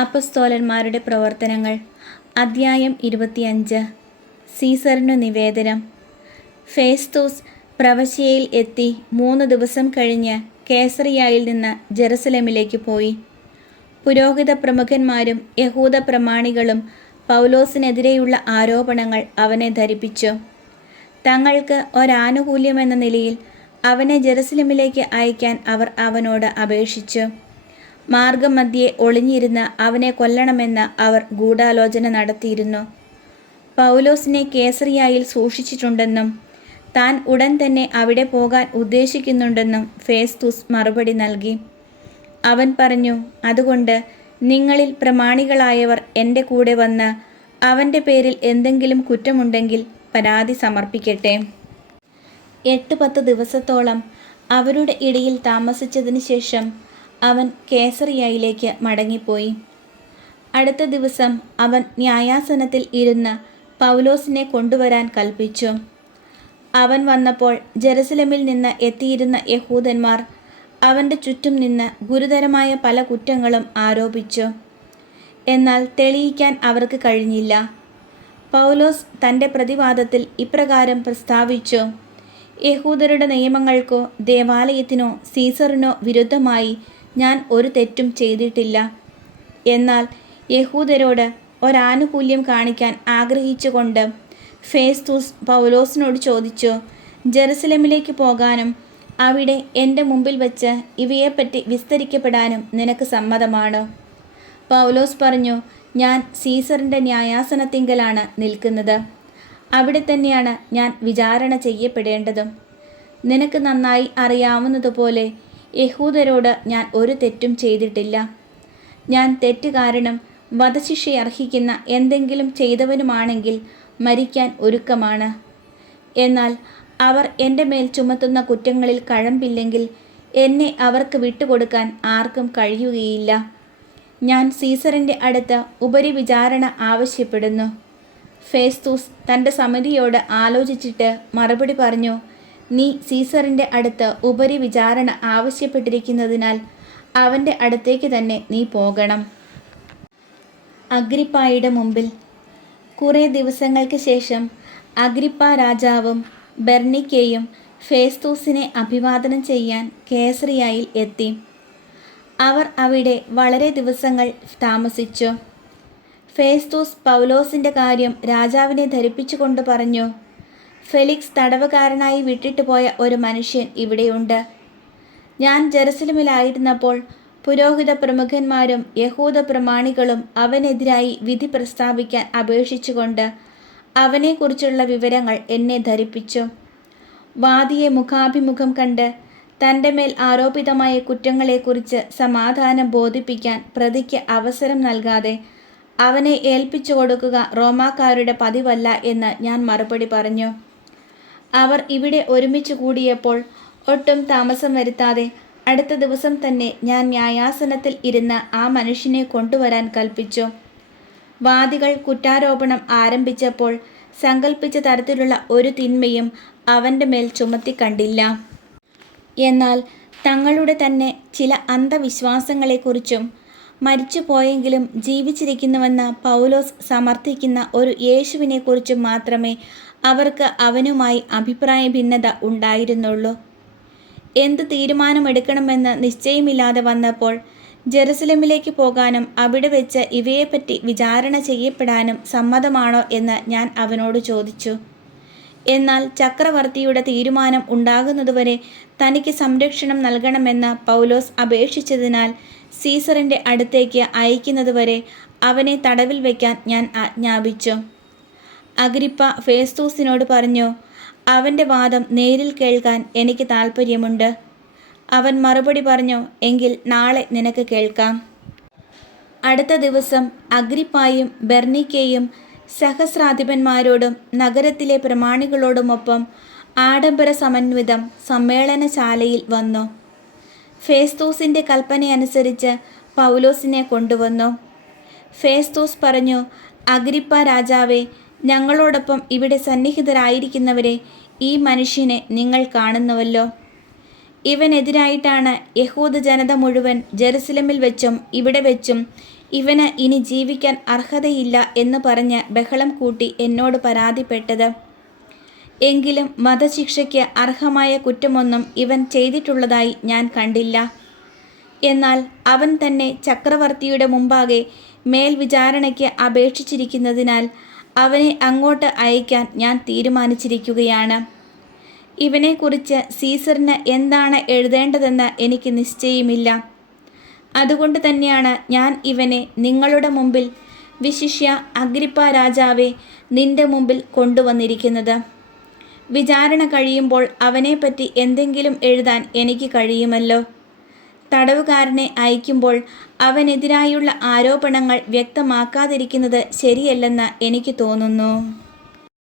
അപ്പസ്തോലന്മാരുടെ പ്രവർത്തനങ്ങൾ അദ്ധ്യായം 25. സീസറിനു നിവേദനം. ഫേസ്തൂസ് പ്രവശ്യയിൽ എത്തി 3 ദിവസം കഴിഞ്ഞ് കേസറിയായിൽ നിന്ന് ജെറുസലേമിലേക്ക് പോയി. പുരോഹിത പ്രമുഖന്മാരും യഹൂദ പ്രമാണികളും പൗലോസിനെതിരെയുള്ള ആരോപണങ്ങൾ അവനെ ധരിപ്പിച്ചു. തങ്ങൾക്ക് ഒരാനുകൂല്യമെന്ന നിലയിൽ അവനെ ജെറുസലേമിലേക്ക് അയക്കാൻ അവർ അവനോട് അപേക്ഷിച്ചു. മാർഗമധ്യേ ഒളിഞ്ഞിരുന്ന് അവനെ കൊല്ലണമെന്ന് അവർ ഗൂഢാലോചന നടത്തിയിരുന്നു. പൗലോസിനെ കേസറിയായിൽ സൂക്ഷിച്ചിട്ടുണ്ടെന്നും താൻ ഉടൻ തന്നെ അവിടെ പോകാൻ ഉദ്ദേശിക്കുന്നുണ്ടെന്നും ഫേസ്തൂസ് മറുപടി നൽകി. അവൻ പറഞ്ഞു, അതുകൊണ്ട് നിങ്ങളിൽ പ്രമാണികളായവർ എൻ്റെ കൂടെ വന്ന് അവൻ്റെ പേരിൽ എന്തെങ്കിലും കുറ്റമുണ്ടെങ്കിൽ പരാതി സമർപ്പിക്കട്ടെ. 8-10 ദിവസത്തോളം അവരുടെ ഇടയിൽ താമസിച്ചതിന് ശേഷം അവൻ കേസറിയായിലേക്ക് മടങ്ങിപ്പോയി. അടുത്ത ദിവസം അവൻ ന്യായാസനത്തിൽ ഇരുന്ന് പൗലോസിനെ കൊണ്ടുവരാൻ കൽപ്പിച്ചു. അവൻ വന്നപ്പോൾ ജെറുസലേമിൽ നിന്ന് എത്തിയിരുന്ന യഹൂദന്മാർ അവൻ്റെ ചുറ്റും നിന്ന് ഗുരുതരമായ പല കുറ്റങ്ങളും ആരോപിച്ചു. എന്നാൽ തെളിയിക്കാൻ അവർക്ക് കഴിഞ്ഞില്ല. പൗലോസ് തൻ്റെ പ്രതിവാദത്തിൽ ഇപ്രകാരം പ്രസ്താവിച്ചു: യഹൂദരുടെ നിയമങ്ങൾക്കോ ദേവാലയത്തിനോ സീസറിനോ വിരുദ്ധമായി ഞാൻ ഒരു തെറ്റും ചെയ്തിട്ടില്ല. എന്നാൽ യഹൂദരോട് ഒരാനുകൂല്യം കാണിക്കാൻ ആഗ്രഹിച്ചുകൊണ്ട് ഫേസ്തൂസ് പൗലോസിനോട് ചോദിച്ചു, ജെറുസലേമിലേക്ക് പോകാനും അവിടെ എൻ്റെ മുമ്പിൽ വച്ച് ഇവയെപ്പറ്റി വിസ്തരിക്കപ്പെടാനും നിനക്ക് സമ്മതമാണോ? പൗലോസ് പറഞ്ഞു, ഞാൻ സീസറിൻ്റെ ന്യായാസനത്തിങ്കലാണ് നിൽക്കുന്നത്. അവിടെ തന്നെയാണ് ഞാൻ വിചാരണ ചെയ്യപ്പെടേണ്ടതും. നിനക്ക് നന്നായി അറിയാവുന്നതുപോലെ യഹൂദരോട് ഞാൻ ഒരു തെറ്റും ചെയ്തിട്ടില്ല. ഞാൻ തെറ്റ് കാരണം വധശിക്ഷയർഹിക്കുന്ന എന്തെങ്കിലും ചെയ്തവനുമാണെങ്കിൽ മരിക്കാൻ ഒരുക്കമാണ്. എന്നാൽ അവർ എൻ്റെ മേൽ ചുമത്തുന്ന കുറ്റങ്ങളിൽ കഴമ്പില്ലെങ്കിൽ എന്നെ അവർക്ക് വിട്ടുകൊടുക്കാൻ ആർക്കും കഴിയുകയില്ല. ഞാൻ സീസറിൻ്റെ അടുത്ത് ഉപരിവിചാരണ ആവശ്യപ്പെടുന്നു. ഫേസ്തൂസ് തൻ്റെ സമിതിയോട് ആലോചിച്ചിട്ട് മറുപടി പറഞ്ഞു, നീ സീസറിൻ്റെ അടുത്ത് ഉപരിവിചാരണ ആവശ്യപ്പെട്ടിരിക്കുന്നതിനാൽ അവൻ്റെ അടുത്തേക്ക് തന്നെ നീ പോകണം. അഗ്രിപ്പായുടെ മുമ്പിൽ. കുറേ ദിവസങ്ങൾക്ക് ശേഷം അഗ്രിപ്പ രാജാവും ബെർണിക്കയും ഫേസ്തൂസിനെ അഭിവാദനം ചെയ്യാൻ കേസറിയായിൽ എത്തി. അവർ അവിടെ വളരെ ദിവസങ്ങൾ താമസിച്ചു. ഫേസ്തൂസ് പൗലോസിൻ്റെ കാര്യം രാജാവിനെ ധരിപ്പിച്ചുകൊണ്ട് പറഞ്ഞു, ഫെലിക്സ് തടവുകാരനായി വിട്ടിട്ട് പോയ ഒരു മനുഷ്യൻ ഇവിടെയുണ്ട്. ഞാൻ ജെറുസലേമിലായിരുന്നപ്പോൾ പുരോഹിത പ്രമുഖന്മാരും യഹൂദ പ്രമാണികളും അവനെതിരായി വിധി പ്രസ്താവിക്കാൻ അപേക്ഷിച്ചുകൊണ്ട് അവനെക്കുറിച്ചുള്ള വിവരങ്ങൾ എന്നെ ധരിപ്പിച്ചു. വാദിയെ മുഖാഭിമുഖം കണ്ട് തൻ്റെ മേൽ ആരോപിതമായ കുറ്റങ്ങളെക്കുറിച്ച് സമാധാനം ബോധിപ്പിക്കാൻ പ്രതിക്ക് അവസരം നൽകാതെ അവനെ ഏൽപ്പിച്ചു കൊടുക്കുക റോമാക്കാരുടെ പതിവല്ല എന്ന് ഞാൻ മറുപടി പറഞ്ഞു. അവർ ഇവിടെ ഒരുമിച്ച് കൂടിയപ്പോൾ ഒട്ടും താമസം വരുത്താതെ അടുത്ത ദിവസം തന്നെ ഞാൻ ന്യായാസനത്തിൽ ഇരുന്ന ആ മനുഷ്യനെ കൊണ്ടുവരാൻ കൽപ്പിച്ചു. വാദികൾ കുറ്റാരോപണം ആരംഭിച്ചപ്പോൾ സങ്കല്പിച്ച തരത്തിലുള്ള ഒരു തിന്മയും അവൻ്റെ മേൽ ചുമത്തിക്കണ്ടില്ല. എന്നാൽ തങ്ങളുടെ തന്നെ ചില അന്ധവിശ്വാസങ്ങളെക്കുറിച്ചും മരിച്ചുപോയെങ്കിലും ജീവിച്ചിരിക്കുന്നുവെന്ന് പൗലോസ് സമർത്ഥിക്കുന്ന ഒരു യേശുവിനെക്കുറിച്ചും മാത്രമേ അവർക്ക് അവനുമായി അഭിപ്രായ ഭിന്നത ഉണ്ടായിരുന്നുള്ളൂ. എന്ത് തീരുമാനമെടുക്കണമെന്ന് നിശ്ചയമില്ലാതെ വന്നപ്പോൾ ജെറുസലേമിലേക്ക് പോകാനും അവിടെ വെച്ച് ഇവയെപ്പറ്റി വിചാരണ ചെയ്യപ്പെടാനും സമ്മതമാണോ എന്ന് ഞാൻ അവനോട് ചോദിച്ചു. എന്നാൽ ചക്രവർത്തിയുടെ തീരുമാനം ഉണ്ടാകുന്നതുവരെ തനിക്ക് സംരക്ഷണം നൽകണമെന്ന് പൗലോസ് അപേക്ഷിച്ചതിനാൽ സീസറിൻ്റെ അടുത്തേക്ക് അയക്കുന്നതുവരെ അവനെ തടവിൽ വയ്ക്കാൻ ഞാൻ ആജ്ഞാപിച്ചു. അഗ്രിപ്പ ഫേസ്തൂസിനോട് പറഞ്ഞു, അവൻ്റെ വാദം നേരിൽ കേൾക്കാൻ എനിക്ക് താൽപ്പര്യമുണ്ട്. അവൻ മറുപടി പറഞ്ഞു, എങ്കിൽ നാളെ നിനക്ക് കേൾക്കാം. അടുത്ത ദിവസം അഗ്രിപ്പായും ബെർണിക്കയും സഹസ്രാധിപന്മാരോടും നഗരത്തിലെ പ്രമാണികളോടുമൊപ്പം ആഡംബര സമന്വിതം സമ്മേളനശാലയിൽ വന്നു. ഫേസ്തൂസിൻ്റെ കൽപ്പനയനുസരിച്ച് പൗലോസിനെ കൊണ്ടുവന്നു. ഫേസ്തൂസ് പറഞ്ഞു, അഗ്രിപ്പ രാജാവേ, ഞങ്ങളോടൊപ്പം ഇവിടെ സന്നിഹിതരായിരിക്കുന്നവരെ ഈ മനുഷ്യനെ നിങ്ങൾ കാണുന്നുവല്ലോ. ഇവനെതിരായിട്ടാണ് യഹൂദ ജനത മുഴുവൻ ജെറുസലേമിൽ വെച്ചും ഇവിടെ വെച്ചും ഇവന് ഇനി ജീവിക്കാൻ അർഹതയില്ല എന്ന് പറഞ്ഞ് ബഹളം കൂട്ടി എന്നോട് പരാതിപ്പെട്ടത്. എങ്കിലും വധശിക്ഷയ്ക്ക് അർഹമായ കുറ്റമൊന്നും ഇവൻ ചെയ്തിട്ടുള്ളതായി ഞാൻ കണ്ടില്ല. എന്നാൽ അവൻ തന്നെ ചക്രവർത്തിയുടെ മുമ്പാകെ മേൽവിചാരണയ്ക്ക് അപേക്ഷിച്ചിരിക്കുന്നതിനാൽ അവനെ അങ്ങോട്ട് അയക്കാൻ ഞാൻ തീരുമാനിച്ചിരിക്കുകയാണ്. ഇവനെക്കുറിച്ച് സീസറിന് എന്താണ് എഴുതേണ്ടതെന്ന് എനിക്ക് നിശ്ചയമില്ല. അതുകൊണ്ട് തന്നെയാണ് ഞാൻ ഇവനെ നിങ്ങളുടെ മുമ്പിൽ, വിശിഷ്യ അഗ്രിപ്പാ രാജാവെ, നിന്റെ മുമ്പിൽ കൊണ്ടുവന്നിരിക്കുന്നത്. വിചാരണ കഴിയുമ്പോൾ അവനെപ്പറ്റി എന്തെങ്കിലും എഴുതാൻ എനിക്ക് കഴിയുമല്ലോ. തടവുകാരനെ അയക്കുമ്പോൾ അവനെതിരായുള്ള ആരോപണങ്ങൾ വ്യക്തമാക്കാതിരിക്കുന്നത് ശരിയല്ലെന്ന് എനിക്ക് തോന്നുന്നു.